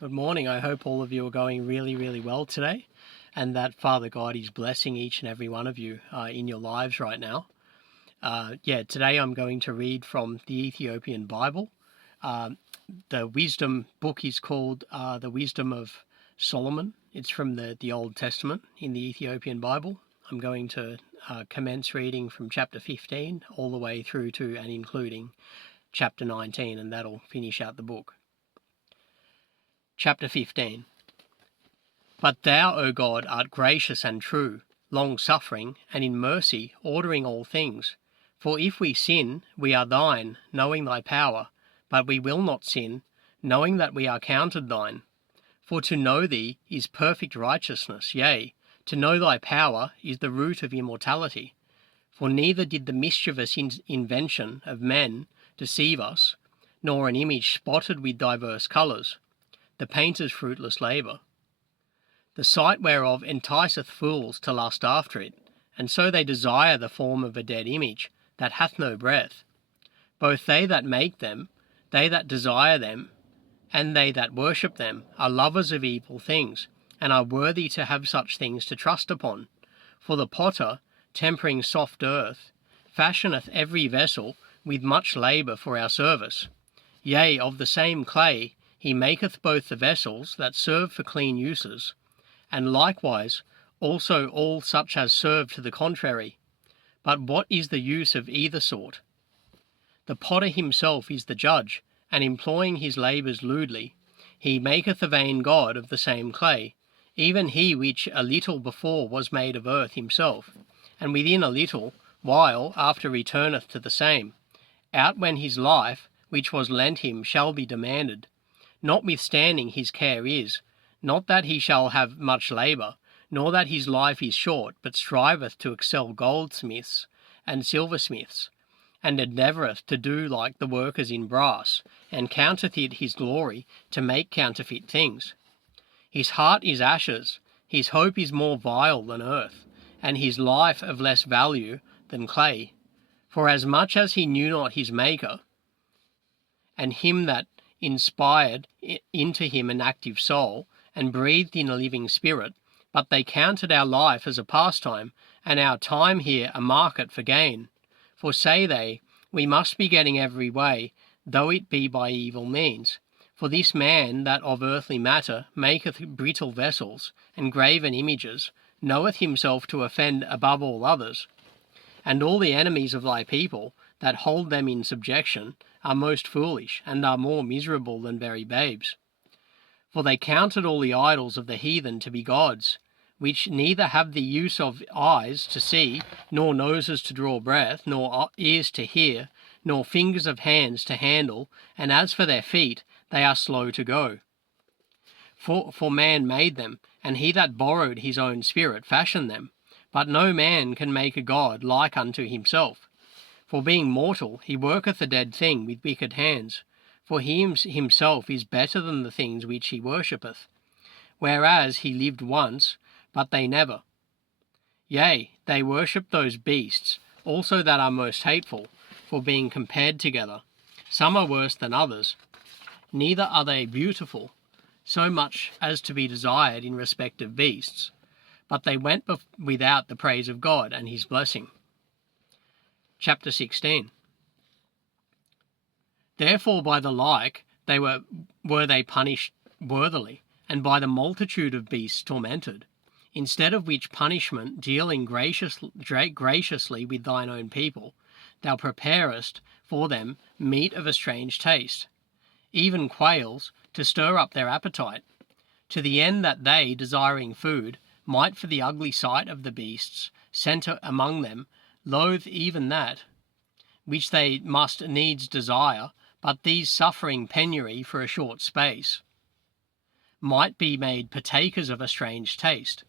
Good morning. I hope all of you are going really, really well today, and that Father God is blessing each and every one of you in your lives right now. Today I'm going to read from the Ethiopian Bible. The wisdom book is called The Wisdom of Solomon. It's from the Old Testament in the Ethiopian Bible. I'm going to commence reading from chapter 15 all the way through to and including chapter 19, and that'll finish out the book. Chapter 15. But thou, O God, art gracious and true, long-suffering, and in mercy, ordering all things. For if we sin, we are thine, knowing thy power, but we will not sin, knowing that we are counted thine. For to know thee is perfect righteousness, yea, to know thy power is the root of immortality. For neither did the mischievous invention of men deceive us, nor an image spotted with diverse colours, the painter's fruitless labour. The sight whereof enticeth fools to lust after it, and so they desire the form of a dead image, that hath no breath. Both they that make them, they that desire them, and they that worship them, are lovers of evil things, and are worthy to have such things to trust upon. For the potter, tempering soft earth, fashioneth every vessel with much labour for our service. Yea, of the same clay he maketh both the vessels that serve for clean uses, and likewise also all such as serve to the contrary. But what is the use of either sort? The potter himself is the judge, and employing his labours lewdly, he maketh a vain god of the same clay, even he which a little before was made of earth himself, and within a little while after returneth to the same, out when his life, which was lent him, shall be demanded. Notwithstanding his care is, not that he shall have much labour, nor that his life is short, but striveth to excel goldsmiths and silversmiths, and endeavoureth to do like the workers in brass, and counteth it his glory to make counterfeit things. His heart is ashes, his hope is more vile than earth, and his life of less value than clay. For as much as he knew not his Maker, and him that inspired into him an active soul, and breathed in a living spirit, but they counted our life as a pastime, and our time here a market for gain. For say they, we must be getting every way, though it be by evil means. For this man that of earthly matter maketh brittle vessels, and graven images, knoweth himself to offend above all others. And all the enemies of thy people, that hold them in subjection, are most foolish, and are more miserable than very babes. For they counted all the idols of the heathen to be gods, which neither have the use of eyes to see, nor noses to draw breath, nor ears to hear, nor fingers of hands to handle, and as for their feet, they are slow to go. For man made them, and he that borrowed his own spirit fashioned them. But no man can make a god like unto himself. For being mortal, he worketh a dead thing with wicked hands. For he himself is better than the things which he worshippeth. Whereas he lived once, but they never. Yea, they worship those beasts, also that are most hateful, for being compared together. Some are worse than others. Neither are they beautiful, so much as to be desired in respect of beasts. But they went without the praise of God and his blessing. Chapter 16. Therefore by the like they were they punished worthily, and by the multitude of beasts tormented. Instead of which punishment, dealing graciously with thine own people, thou preparest for them meat of a strange taste, even quails, to stir up their appetite, to the end that they, desiring food, might for the ugly sight of the beasts sent among them, loathe even that which they must needs desire, but these suffering penury for a short space, might be made partakers of a strange taste.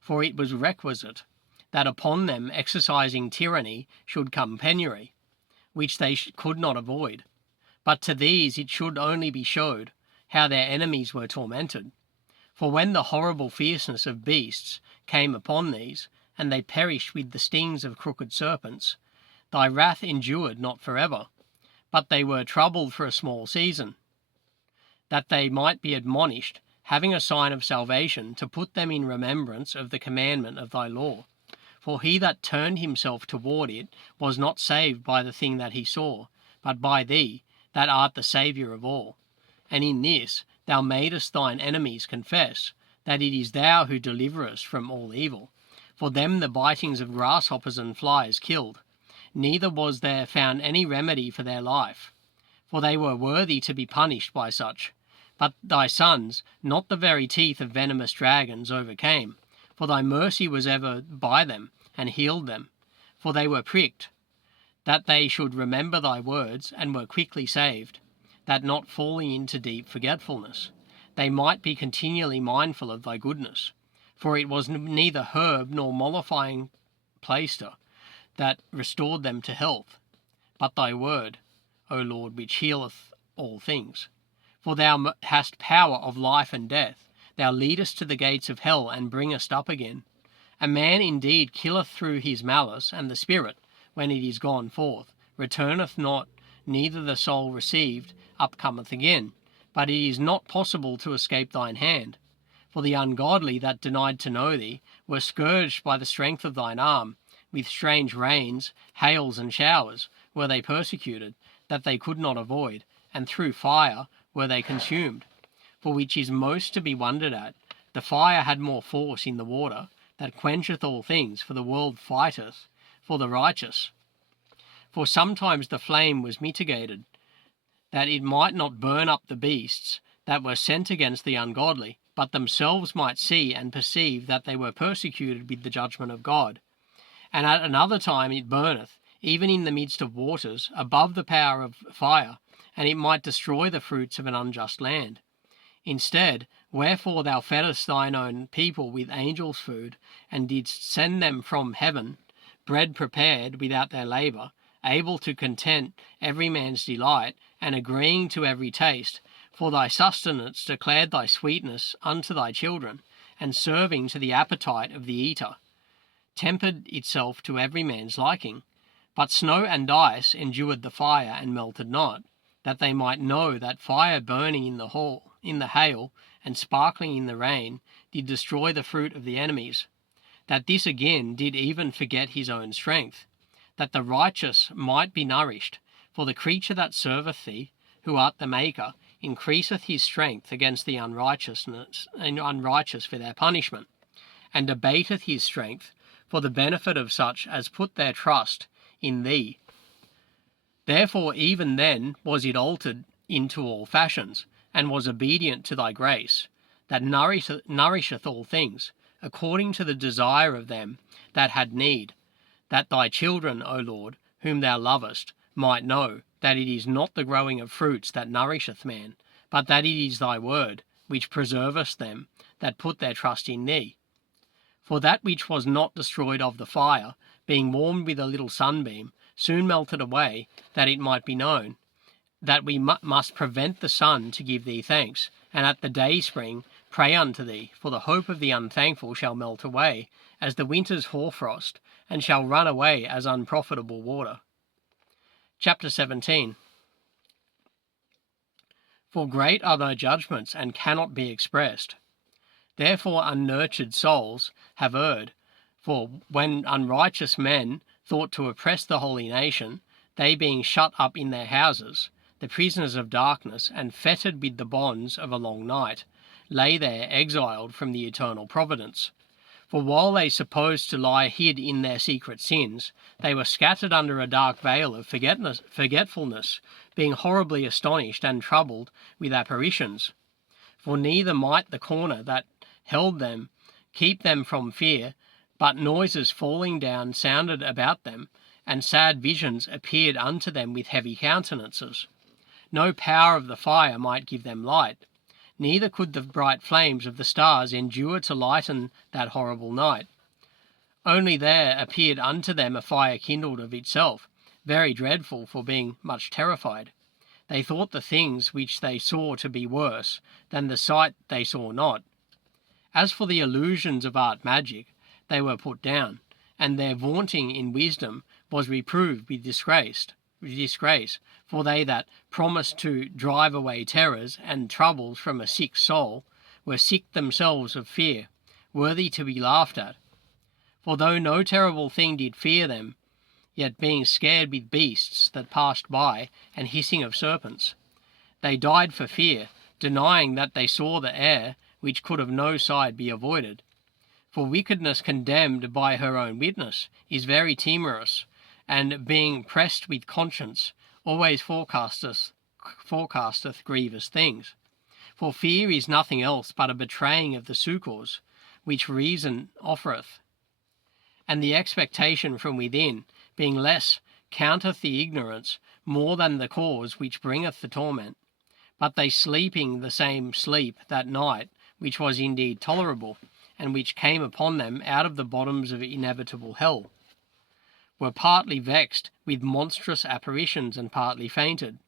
For it was requisite that upon them exercising tyranny should come penury, which they could not avoid. But to these it should only be showed how their enemies were tormented. For when the horrible fierceness of beasts came upon these, and they perished with the stings of crooked serpents, thy wrath endured not forever, but they were troubled for a small season. that they might be admonished, having a sign of salvation, to put them in remembrance of the commandment of thy law. For he that turned himself toward it was not saved by the thing that he saw, but by thee, that art the Saviour of all. And in this thou madest thine enemies confess, that it is thou who deliverest from all evil. For them the bitings of grasshoppers and flies killed, neither was there found any remedy for their life. For they were worthy to be punished by such. But thy sons, not the very teeth of venomous dragons, overcame. For thy mercy was ever by them, and healed them. For they were pricked, that they should remember thy words, and were quickly saved, that not falling into deep forgetfulness, they might be continually mindful of thy goodness. For it was neither herb nor mollifying plaister that restored them to health, but thy word, O Lord, which healeth all things. For thou hast power of life and death. Thou leadest to the gates of hell, and bringest up again. A man indeed killeth through his malice, and the spirit, when it is gone forth, returneth not, neither the soul received upcometh again. But it is not possible to escape thine hand. For the ungodly that denied to know thee were scourged by the strength of thine arm. With strange rains, hails, and showers were they persecuted, that they could not avoid, and through fire were they consumed. For which is most to be wondered at, the fire had more force in the water, that quencheth all things, for the world fighteth for the righteous. For sometimes the flame was mitigated, that it might not burn up the beasts that were sent against the ungodly, but themselves might see and perceive that they were persecuted with the judgment of God. And at another time it burneth, even in the midst of waters, above the power of fire, and it might destroy the fruits of an unjust land. Instead, wherefore thou feddest thine own people with angels' food, and didst send them from heaven, bread prepared without their labour, able to content every man's delight, and agreeing to every taste. For thy sustenance declared thy sweetness unto thy children, and serving to the appetite of the eater, tempered itself to every man's liking. But snow and ice endured the fire, and melted not, that they might know that fire burning in the hail, and sparkling in the rain, did destroy the fruit of the enemies. That this again did even forget his own strength, that the righteous might be nourished. For the creature that serveth thee, who art the Maker, increaseth his strength against the unrighteous for their punishment, and abateth his strength for the benefit of such as put their trust in thee. Therefore even then was it altered into all fashions, and was obedient to thy grace, that nourisheth all things, according to the desire of them that had need, that thy children, O Lord, whom thou lovest, might know that it is not the growing of fruits that nourisheth man, but that it is thy word, which preserveth them that put their trust in thee. For that which was not destroyed of the fire, being warmed with a little sunbeam, soon melted away, that it might be known that we must prevent the sun to give thee thanks, and at the dayspring pray unto thee. For the hope of the unthankful shall melt away, as the winter's hoarfrost, and shall run away as unprofitable water. Chapter 17. For great are thy judgments, and cannot be expressed. Therefore unnurtured souls have erred. For when unrighteous men thought to oppress the holy nation, they being shut up in their houses, the prisoners of darkness, and fettered with the bonds of a long night, lay there exiled from the eternal providence. For while they supposed to lie hid in their secret sins, they were scattered under a dark veil of forgetfulness, being horribly astonished and troubled with apparitions. For neither might the corner that held them keep them from fear, but noises falling down sounded about them, and sad visions appeared unto them with heavy countenances. No power of the fire might give them light, neither could the bright flames of the stars endure to lighten that horrible night. Only there appeared unto them a fire kindled of itself, very dreadful for being much terrified. They thought the things which they saw to be worse than the sight they saw not. As for the illusions of art magic, they were put down, and their vaunting in wisdom was reproved with disgrace. disgrace, for they that promised to drive away terrors and troubles from a sick soul were sick themselves of fear, worthy to be laughed at. For though no terrible thing did fear them, yet being scared with beasts that passed by, and hissing of serpents, they died for fear, denying that they saw the air, which could of no side be avoided. For wickedness condemned by her own witness is very timorous, and being pressed with conscience, always forecasteth grievous things. For fear is nothing else but a betraying of the succours which reason offereth, and the expectation from within, being less, counteth the ignorance more than the cause which bringeth the torment. But they sleeping the same sleep that night, which was indeed tolerable, and which came upon them out of the bottoms of inevitable hell, were partly vexed with monstrous apparitions, and partly fainted,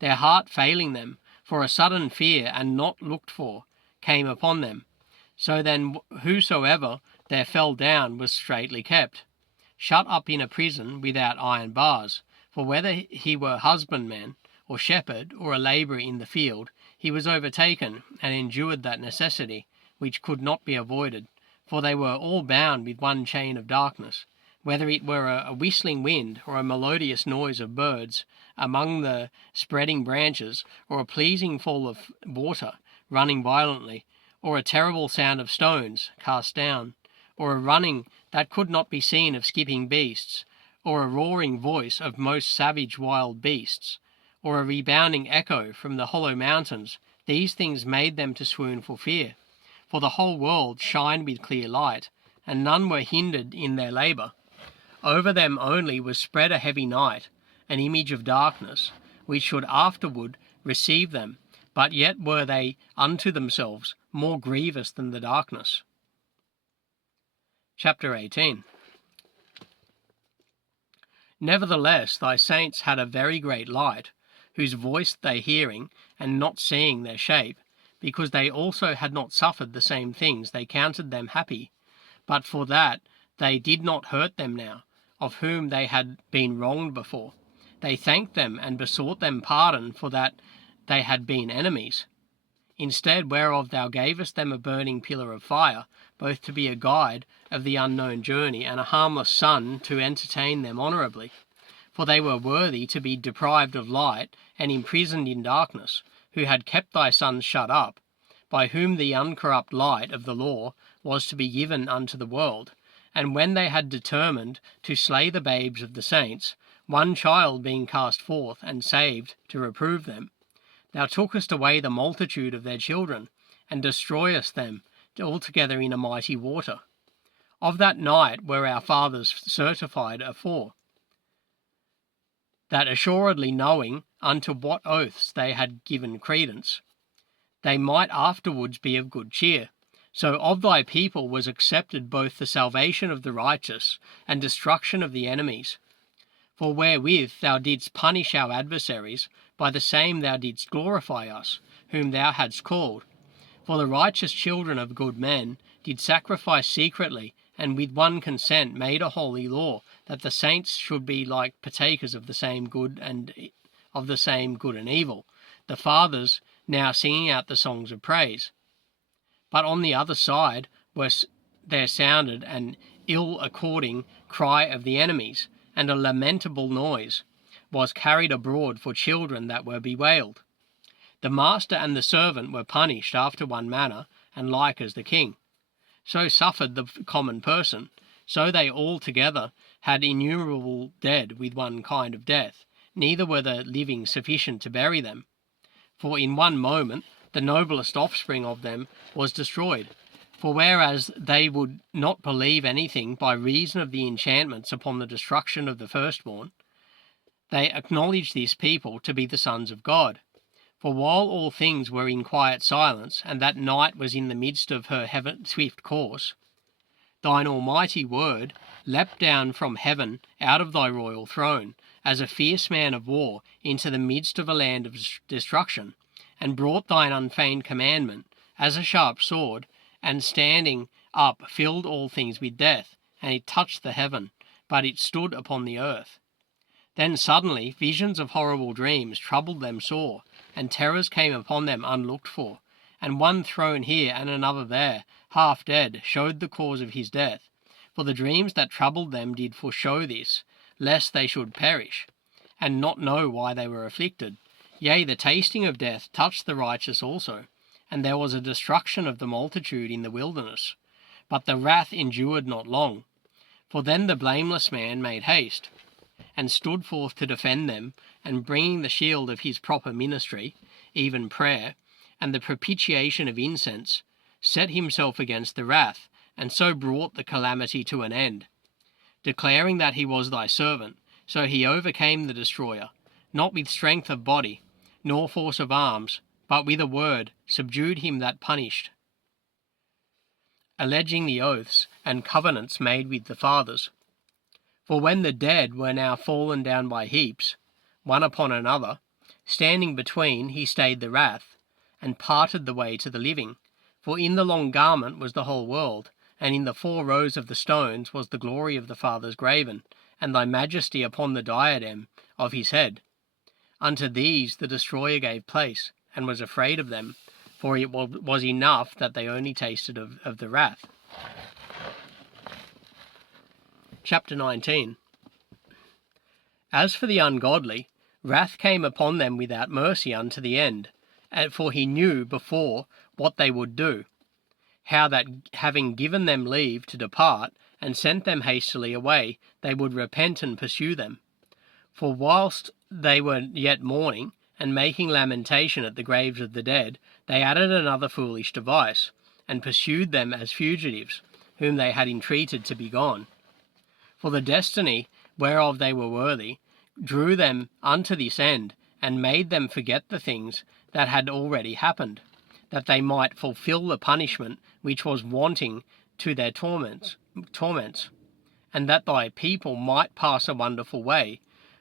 their heart failing them, for a sudden fear and not looked for came upon them. So then whosoever there fell down was straitly kept, shut up in a prison without iron bars. For whether he were husbandman, or shepherd, or a labourer in the field, he was overtaken, and endured that necessity which could not be avoided. For they were all bound with one chain of darkness, whether it were a whistling wind, or a melodious noise of birds among the spreading branches, or a pleasing fall of water running violently, or a terrible sound of stones cast down, or a running that could not be seen of skipping beasts, or a roaring voice of most savage wild beasts, or a rebounding echo from the hollow mountains. These things made them to swoon for fear. For the whole world shined with clear light, and none were hindered in their labour. Over them only was spread a heavy night, an image of darkness, which should afterward receive them, but yet were they unto themselves more grievous than the darkness. Chapter 18. Nevertheless thy saints had a very great light, whose voice they hearing, and not seeing their shape, because they also had not suffered the same things, they counted them happy. But for that they did not hurt them now, of whom they had been wronged before. They thanked them and besought them pardon for that they had been enemies. Instead whereof thou gavest them a burning pillar of fire, both to be a guide of the unknown journey, and a harmless sun to entertain them honourably. For they were worthy to be deprived of light, and imprisoned in darkness, who had kept thy sons shut up, by whom the uncorrupt light of the law was to be given unto the world. And when they had determined to slay the babes of the saints, one child being cast forth and saved to reprove them, thou tookest away the multitude of their children, and destroyest them altogether in a mighty water. Of that night were our fathers certified afore, that assuredly knowing unto what oaths they had given credence, they might afterwards be of good cheer. So of thy people was accepted both the salvation of the righteous and destruction of the enemies. For wherewith thou didst punish our adversaries, by the same thou didst glorify us, whom thou hadst called. For the righteous children of good men did sacrifice secretly, and with one consent made a holy law, that the saints should be like partakers of the same good and evil, the fathers now singing out the songs of praise. But on the other side there sounded an ill-according cry of the enemies, and a lamentable noise was carried abroad for children that were bewailed. The master and the servant were punished after one manner, and like as the king. So suffered the common person, so they all together had innumerable dead with one kind of death, neither were the living sufficient to bury them. For in one moment the noblest offspring of them was destroyed. For whereas they would not believe anything by reason of the enchantments upon the destruction of the firstborn, they acknowledged this people to be the sons of God. For while all things were in quiet silence, and that night was in the midst of her swift course, thine almighty word leapt down from heaven out of thy royal throne, as a fierce man of war into the midst of a land of destruction, and brought thine unfeigned commandment as a sharp sword, and standing up filled all things with death, and it touched the heaven, but it stood upon the earth. Then suddenly visions of horrible dreams troubled them sore, and terrors came upon them unlooked for. And one thrown here and another there, half dead, showed the cause of his death. For the dreams that troubled them did foreshow this, lest they should perish, and not know why they were afflicted. Yea, the tasting of death touched the righteous also, and there was a destruction of the multitude in the wilderness. But the wrath endured not long. For then the blameless man made haste, and stood forth to defend them, and bringing the shield of his proper ministry, even prayer, and the propitiation of incense, set himself against the wrath, and so brought the calamity to an end. Declaring that he was thy servant, so he overcame the destroyer, not with strength of body, nor force of arms, but with a word subdued him that punished, alleging the oaths and covenants made with the fathers. For when the dead were now fallen down by heaps, one upon another, standing between he stayed the wrath, and parted the way to the living. For in the long garment was the whole world, and in the 4 rows of the stones was the glory of the fathers graven, and thy majesty upon the diadem of his head. Unto these the destroyer gave place, and was afraid of them, for it was enough that they only tasted of the wrath. Chapter 19. As for the ungodly, wrath came upon them without mercy unto the end, for he knew before what they would do, how that having given them leave to depart, and sent them hastily away, they would repent and pursue them. For whilst they were yet mourning, and making lamentation at the graves of the dead, they added another foolish device, and pursued them as fugitives, whom they had entreated to be gone. For the destiny whereof they were worthy drew them unto this end, and made them forget the things that had already happened, that they might fulfill the punishment which was wanting to their torments, and that thy people might pass a wonderful way,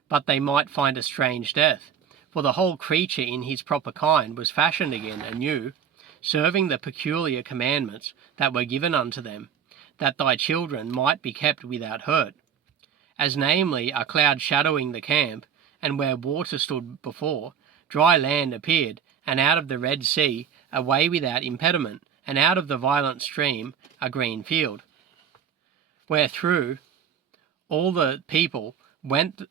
but they might find a strange death. For the whole creature in his proper kind was fashioned again anew, serving the peculiar commandments that were given unto them, that thy children might be kept without hurt. As namely a cloud shadowing the camp, and where water stood before, dry land appeared, and out of the Red Sea a way without impediment, and out of the violent stream a green field, wherethrough all the people went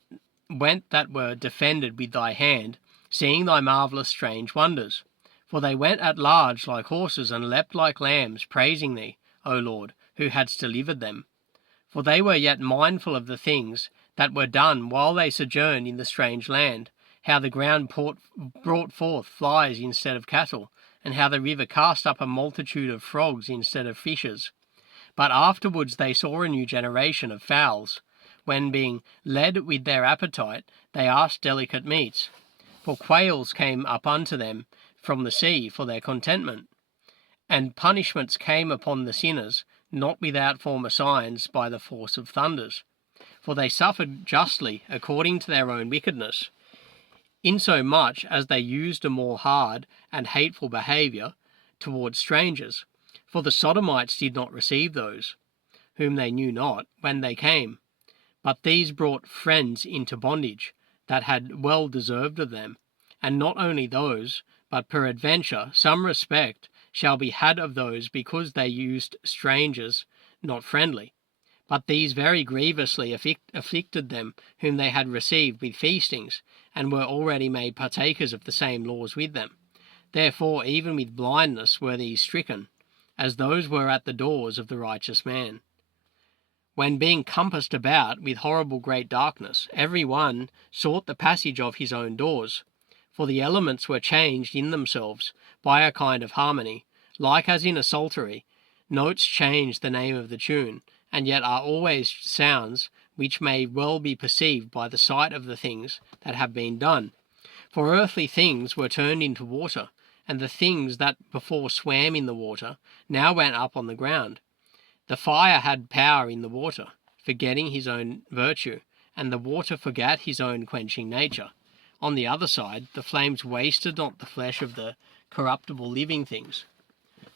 that were defended with thy hand, seeing thy marvellous strange wonders. For they went at large like horses, and leapt like lambs, praising thee, O Lord, who hadst delivered them. For they were yet mindful of the things that were done while they sojourned in the strange land, how the ground brought forth flies instead of cattle, and how the river cast up a multitude of frogs instead of fishes. But afterwards they saw a new generation of fowls, when being led with their appetite, they asked delicate meats. For quails came up unto them from the sea for their contentment. And punishments came upon the sinners, not without former signs by the force of thunders. For they suffered justly according to their own wickedness, insomuch as they used a more hard and hateful behaviour towards strangers. For the Sodomites did not receive those whom they knew not when they came, but these brought friends into bondage that had well deserved of them. And not only those, but peradventure some respect shall be had of those because they used strangers not friendly. But these very grievously afflicted them whom they had received with feastings, and were already made partakers of the same laws with them. Therefore even with blindness were these stricken, as those were at the doors of the righteous man. When being compassed about with horrible great darkness, every one sought the passage of his own doors. For the elements were changed in themselves by a kind of harmony, like as in a psaltery. Notes change the name of the tune, and yet are always sounds which may well be perceived by the sight of the things that have been done. For earthly things were turned into water, and the things that before swam in the water now went up on the ground. The fire had power in the water, forgetting his own virtue, and the water forgat his own quenching nature. On the other side, the flames wasted not the flesh of the corruptible living things,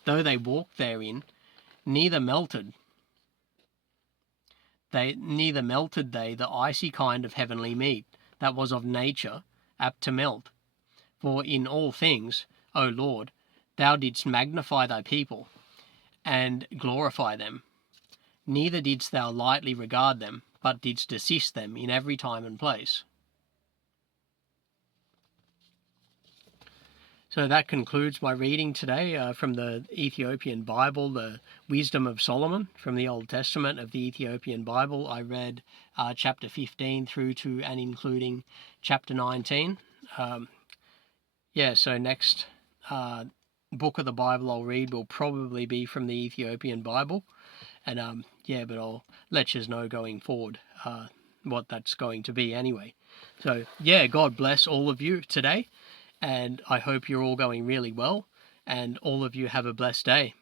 though they walked therein, neither melted they the icy kind of heavenly meat, that was of nature apt to melt. For in all things, O Lord, thou didst magnify thy people, and glorify them. Neither didst thou lightly regard them, but didst assist them in every time and place. So that concludes my reading today from the Ethiopian Bible, the Wisdom of Solomon from the Old Testament of the Ethiopian Bible. I read chapter 15 through to and including chapter 19. So next book of the Bible I'll read will probably be from the Ethiopian Bible. And but I'll let you know going forward what that's going to be anyway. So God bless all of you today. And I hope you're all going really well, and all of you have a blessed day.